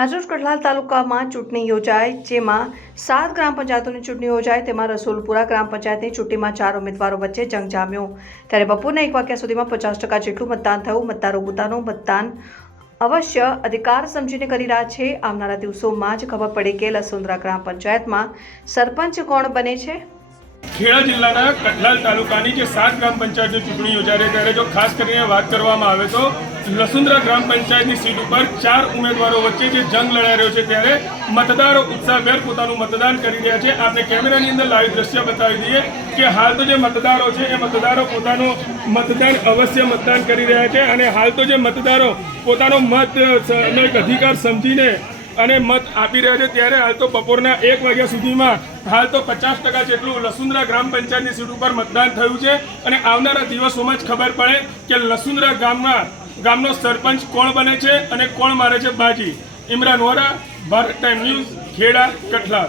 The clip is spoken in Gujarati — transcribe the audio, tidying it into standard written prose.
આજરોજ કઠલાલ તાલુકામાં ચૂંટણી યોજાઈ, જેમાં 7 ગ્રામ પંચાયતોની ચૂંટણી યોજાઈ। તેમાં રસુલપુરા ગ્રામ પંચાયતની ચૂંટણીમાં 4 ઉમેદવારો વચ્ચે જંગ જામ્યો। ત્યારે બપોરના 1 વાગ્યા સુધીમાં 50% જેટલું મતદાન થયું। મતદારો પોતાનું મતદાન અવશ્ય અધિકાર સમજીને કરી રહ્યા છે। આવનારા દિવસોમાં જ ખબર પડે કે લસુંદરા ગ્રામ પંચાયતમાં સરપંચ કોણ બને છે। ખેડા જિલ્લાના કઠલાલ તાલુકાની જે 7 ગ્રામ પંચાયતની ચૂંટણી યોજાઈ રહી, ત્યારે જો ખાસ કરીને વાત કરવામાં આવે તો લસુંદરા ગ્રામ પંચાયતની સીટ ઉપર 4 ઉમેદવારો વચ્ચે જે જંગ લડાઈ રહ્યો છે, ત્યારે મતદારો ઉત્સાહભેર પોતાનું મતદાન કરી રહ્યા છે। આપણે કેમેરાની અંદર લાઈવ દ્રશ્ય બતાવી દઈએ કે હાલ તો જે મતદારો છે એ મતદારો પોતાનું મતદાન અવશ્ય મતદાન કરી રહ્યા છે, અને હાલ તો જે મતદારો પોતાનો મતનો એક અધિકાર સમજીને અને મત આપી રહ્યા છે। ત્યારે હાલ તો બપોરના 1 વાગ્યા સુધીમાં હાલ તો 50% જેટલું લસુંદરા ગ્રામ પંચાયતની સીટ ઉપર મતદાન થયું છે, અને આવનારા દિવસોમાં જ ખબર પડે કે લસુંદરા ગામનો સરપંચ કોણ બને છે અને કોણ મારે છે બાજી। Imran Vora, Bharat time news, Kheda, Kathlal.